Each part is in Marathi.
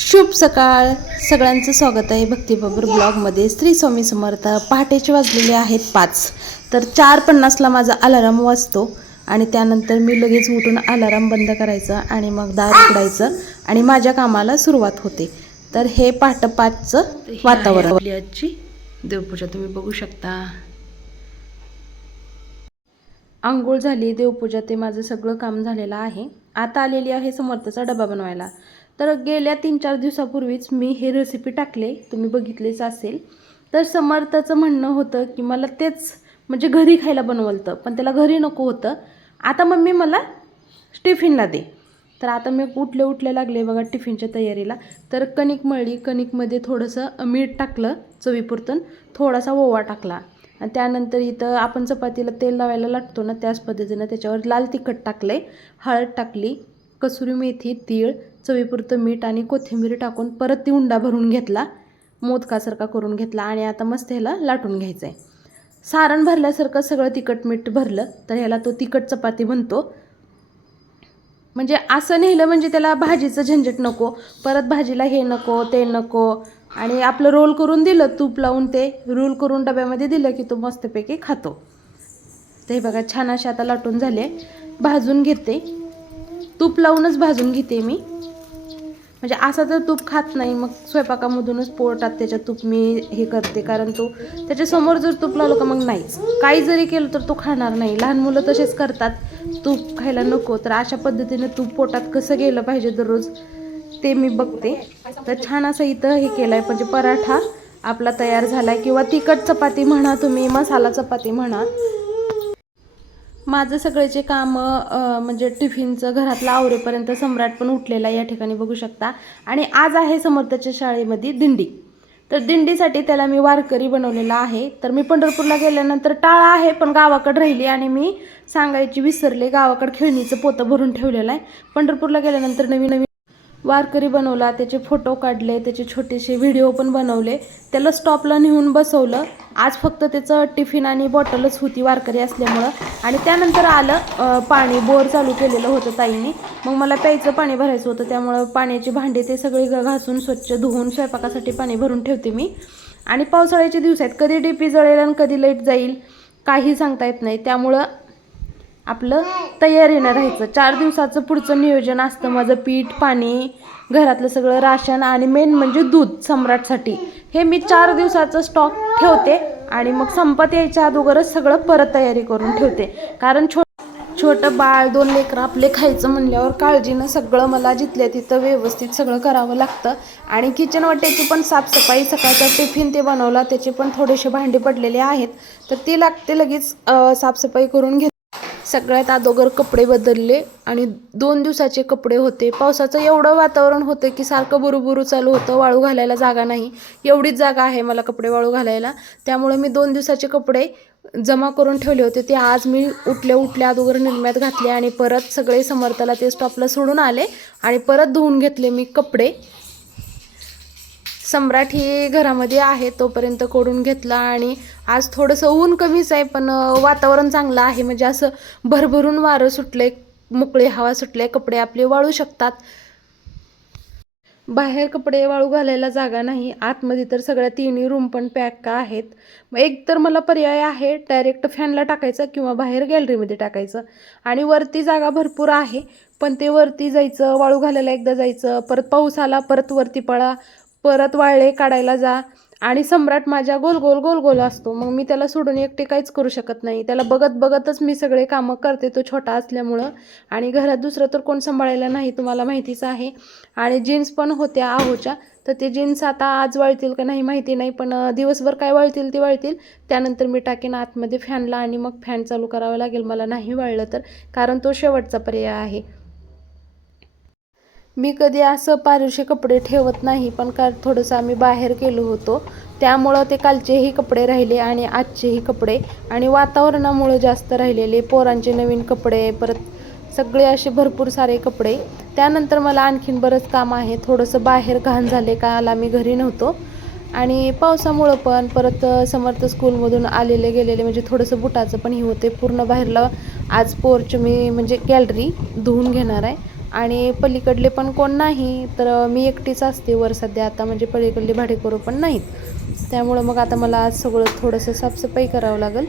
शुभ सकाळ. सगळ्यांचं स्वागत आहे भक्तिबाबर ब्लॉगमध्ये. श्री स्वामी समर्थ पहाटेचे वाजलेले आहेत पाच. तर चार पन्नासला माझा अलाराम वाजतो आणि त्यानंतर मी लगेच उठून अलाराम बंद करायचा आणि मग दार उघडायचं आणि माझ्या कामाला सुरुवात होते. तर हे पहाटे पाचचं वातावरण. आजची देवपूजा. तुम्ही बघू शकता. आंघोळ झाली देवपूजा ते माझं सगळं काम झालेलं आहे. आता आलेली आहे समर्थचा डबा बनवायला. तर गेल्या तीन चार दिवसापूर्वीच मी हे रेसिपी टाकले. तुम्ही बघितलेच असेल. तर समर्थचं म्हणणं होतं की मला तेच म्हणजे घरी खायला बनवलतं पण त्याला घरी नको होतं. आता मम्मी मला टिफिनला दे. तर आता मी उठले उठले लागले बघा टिफिनच्या तयारीला. तर कणिक मळली कणिकमध्ये थोडंसं मीठ टाकलं चवीपुरतून थोडासा ओवा टाकला. आणि त्यानंतर इथं आपण चपातीला तेल लावायला लागतो ना त्याच पद्धतीनं त्याच्यावर लाल तिखट टाकले हळद टाकली कसुरी मेथी तीळ चवीपुरतं मीठ आणि कोथिंबीर टाकून परत ती उंडा भरून घेतला मोदकासारखा करून घेतला आणि आता मस्त ह्याला लाटून घ्यायचं आहे सारण भरल्यासारखं सगळं तिखट मीठ भरलं तर ह्याला तो तिखट चपाती बनतो म्हणजे असं नेलं म्हणजे त्याला भाजीचं झंझट नको परत भाजीला हे नको ते नको. आणि आपलं रोल करून दिलं तूप लावून ते रोल करून डब्यामध्ये दिलं की तो मस्तपैकी खातो. ते बघा छान असे आता लाटून झाले. भाजून घेते. तूप लावूनच भाजून घेते मी. म्हणजे असा तर तूप खात नाही मग स्वयंपाकामधूनच पोटात त्याच्या तूप मी हे करते कारण तो त्याच्यासमोर जर तूप लावलं का मग नाहीच. काही जरी केलं तर तो खाणार नाही. लहान मुलं तसेच करतात. तूप खायला नको. तर अशा पद्धतीने तूप पोटात कसं गेलं पाहिजे दररोज ते मी बघते. तर छान असं इथं हे केलं आहे म्हणजे पराठा आपला तयार झाला आहे किंवा तिखट चपाती म्हणा तुम्ही मसाला चपाती म्हणा माझं सगळेचे काम म्हणजे टिफिनचं घरातलं आवरेपर्यंत सम्राट पण उठलेला आहे या ठिकाणी बघू शकता. आणि आज आहे समर्थच्या शाळेमध्ये दिंडी. तर दिंडीसाठी त्याला मी वारकरी बनवलेला आहे. तर मी पंढरपूरला गेल्यानंतर टाळा आहे पण गावाकडे राहिली आणि मी सांगायची विसरले गावाकडे खेळणीचं पोतं भरून ठेवलेलं आहे. पंढरपूरला गेल्यानंतर नवीन नवीन वारकरी बनवला त्याचे फोटो काढले त्याचे छोटेसे व्हिडिओ पण बनवले. त्याला स्टॉपला नेऊन बसवलं. आज फक्त त्याचं टिफिन आणि बॉटलच होती वारकरी असल्यामुळं. आणि त्यानंतर आलं पाणी. बोर चालू केलेलं होतं ताईंनी. मग मला प्यायचं पाणी भरायचं होतं. त्यामुळं पाण्याची भांडे ते सगळे घासून स्वच्छ धुवून स्वयंपाकासाठी पाणी भरून ठेवते मी. आणि पावसाळ्याचे दिवस आहेत कधी डीपी जळेल आणि कधी लाइट जाईल काही सांगता येत नाही. त्यामुळं आपलं तयारीनं राहायचं. चार दिवसाचं पुढचं नियोजन असतं. माझं पीठ पाणी घरातलं सगळं राशन आणि मेन म्हणजे दूध सम्राटसाठी. हे मी चार दिवसाचं स्टॉक ठेवते आणि मग संपत यायच्या अगोदरच सगळं परत तयारी करून ठेवते. कारण छो छोटं बाळ दोन लेकरं आपले खायचं म्हणल्यावर काळजीनं सगळं मला जिथल्या तिथं व्यवस्थित सगळं करावं लागतं. आणि किचन वाट्याची पण साफसफाई सकाळचा टिफिन ते बनवला त्याचे पण थोडेसे भांडे पडलेले आहेत. तर ती लागते लगेच साफसफाई करून घेत. सगळ्यात अगोदर कपडे बदलले आणि दोन दिवसाचे कपडे होते. पावसाचं एवढं वातावरण होतं की सारखं बुरुबुरू चालू होतं वाळू घालायला जागा नाही. एवढीच जागा आहे मला कपडे वाळू घालायला. त्यामुळे मी दोन दिवसाचे कपडे जमा करून ठेवले होते. ते आज मी उठल्या उठल्या अगोदर निरम्यात घातले आणि परत सगळे समर्थाला ते स्टॉपला सोडून आले आणि परत धुवून घेतले मी कपडे. सम्राट ही घरामध्ये आहे तोपर्यंत कोडून घेतला आणि आज थोडंसं ऊन कमीच आहे पण वातावरण चांगलं आहे. म्हणजे असं भरभरून वारं सुटले मोकळे हवा सुटले कपडे आपले वाळू शकतात. बाहेर कपडे वाळू घालायला जागा नाही. आतमध्ये तर सगळ्या तिन्ही रूम पण पॅक आहेत? मग एक तर मला पर्याय आहे डायरेक्ट फॅनला टाकायचं किंवा बाहेर गॅलरीमध्ये टाकायचं. आणि वरती जागा भरपूर आहे पण ते वरती जायचं वाळू घालायला एकदा जायचं परत पाऊस आला परत वरती पळा परत वाळले काढायला जा. आणि सम्राट माझ्या गोल गोल गोल गोल असतो. मग मी त्याला सोडून एकटे काहीच करू शकत नाही. त्याला बघत बघतच मी सगळे कामं करते. तो छोटा असल्यामुळं. आणि घरात दुसरं तर कोण सांभाळायला नाही तुम्हाला माहितीच आहे. आणि जीन्स पण होत्या आहोच्या. तर ते जीन्स आता आज वाळतील का नाही माहिती नाही. पण दिवसभर काय वाळतील ते वाळतील. त्यानंतर मी टाकेन आतमध्ये फॅनला आणि मग फॅन चालू करावा लागेल. मला नाही वाळलं तर. कारण तो शेवटचा पर्याय आहे. मी कधी असं पारुशे कपडे ठेवत नाही पण काल थोडंसं आम्ही बाहेर गेलो होतो. त्यामुळं ते कालचेही कपडे राहिले आणि आजचेही कपडे आणि वातावरणामुळे जास्त राहिलेले पोरांचे नवीन कपडे परत सगळे असे भरपूर सारे कपडे. त्यानंतर मला आणखीन बरंच काम आहे. थोडंसं बाहेर घाण झाले काल आम्ही घरी नव्हतो. आणि पावसामुळं पण परत समर्थ स्कूलमधून आलेले गेलेले म्हणजे थोडंसं बुटाचं पण हे होते. पूर्ण बाहेरला आज पोर्च मी म्हणजे गॅलरी धुवून घेणार आहे. आणि पलीकडले पण कोण नाही तर मी एकटीच असते वर सध्या आता म्हणजे पलीकडले भाडेकरू पण नाहीत. त्यामुळं मग आता मला आज सगळं थोडंसं साफसफाई करावं लागेल.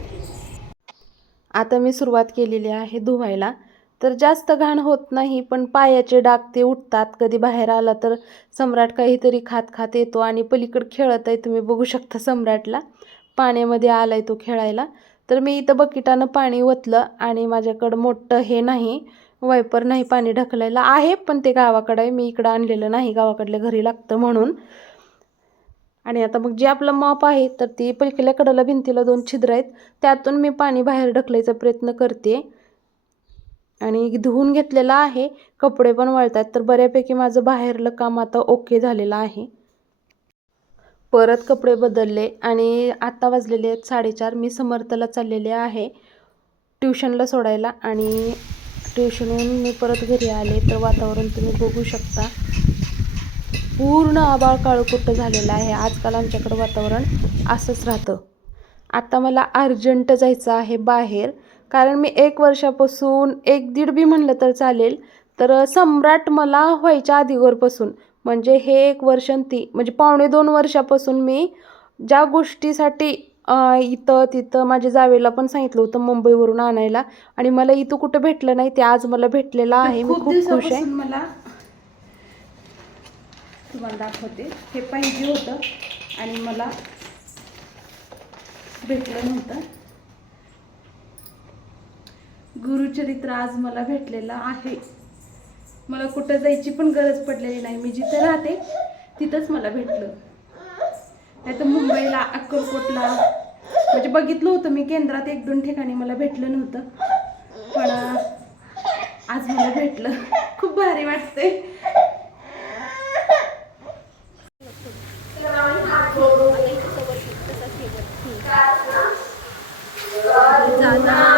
आता मी सुरुवात केलेली आहे धुवायला. तर जास्त घाण होत नाही पण पायाचे डाग ते उठतात. कधी बाहेर आला तर सम्राट काहीतरी खात खात येतो आणि पलीकडे खेळत आहे तुम्ही बघू शकता सम्राटला. पाण्यामध्ये आलाय तो खेळायला. तर मी इथं बकेटानं पाणी ओतलं आणि माझ्याकडं मोठं हे नाही वायपर नाही पाणी ढकलायला आहे पण ते गावाकडं मी इकडं आणलेलं नाही. गावाकडल्या घरी लागतं म्हणून. आणि आता मग जे आपलं माप आहे तर ती पलीकडल्या कडेला भिंतीला दोन छिद्र आहेत. त्यातून मी पाणी बाहेर ढकलायचा प्रयत्न करते. आणि धुवून घेतलेलं आहे. कपडे पण वळतात तर बऱ्यापैकी माझं बाहेरलं काम आता ओके झालेलं आहे. परत कपडे बदलले आणि आत्ता वाजलेले आहेत साडेचार. मी समर्थला चाललेले आहे ट्युशनला सोडायला आणि ट्युशनहून मी परत घरी आले तर वातावरण तुम्ही बघू शकता. पूर्ण आबाळ काळकुट्ट झालेलं आहे. आजकाल आमच्याकडं वातावरण असंच राहतं. आता मला अर्जंट जायचं आहे बाहेर. कारण मी एक वर्षापासून एक दीड बी म्हणलं तर चालेल. तर सम्राट मला व्हायच्या आधीवरपासून म्हणजे हे एक वर्ष ती म्हणजे पावणे दोन वर्षापासून मी ज्या गोष्टीसाठी इथं तिथं माझ्या जावेला पण सांगितलं होतं मुंबईवरून आणायला आणि मला इथं कुठं भेटलं नाही ते आज मला भेटलेलं आहे. मी खूप खुश आहे. मला तुम्हाला दाखवते. हे पाहिजे होतं आणि मला भेटलं नव्हतं. गुरुचरित्र आज मला भेटलेलं आहे. मला कुठं जायची पण गरज पडलेली नाही. मी जिथं राहते तिथंच मला भेटलं. नाही तर मुंबईला अक्कलकोटला. म्हणजे बघितलं होतं मी केंद्रात एक दोन ठिकाणी मला भेटलं नव्हतं. पण आज मला भेटलं. खूप भारी वाटते जाता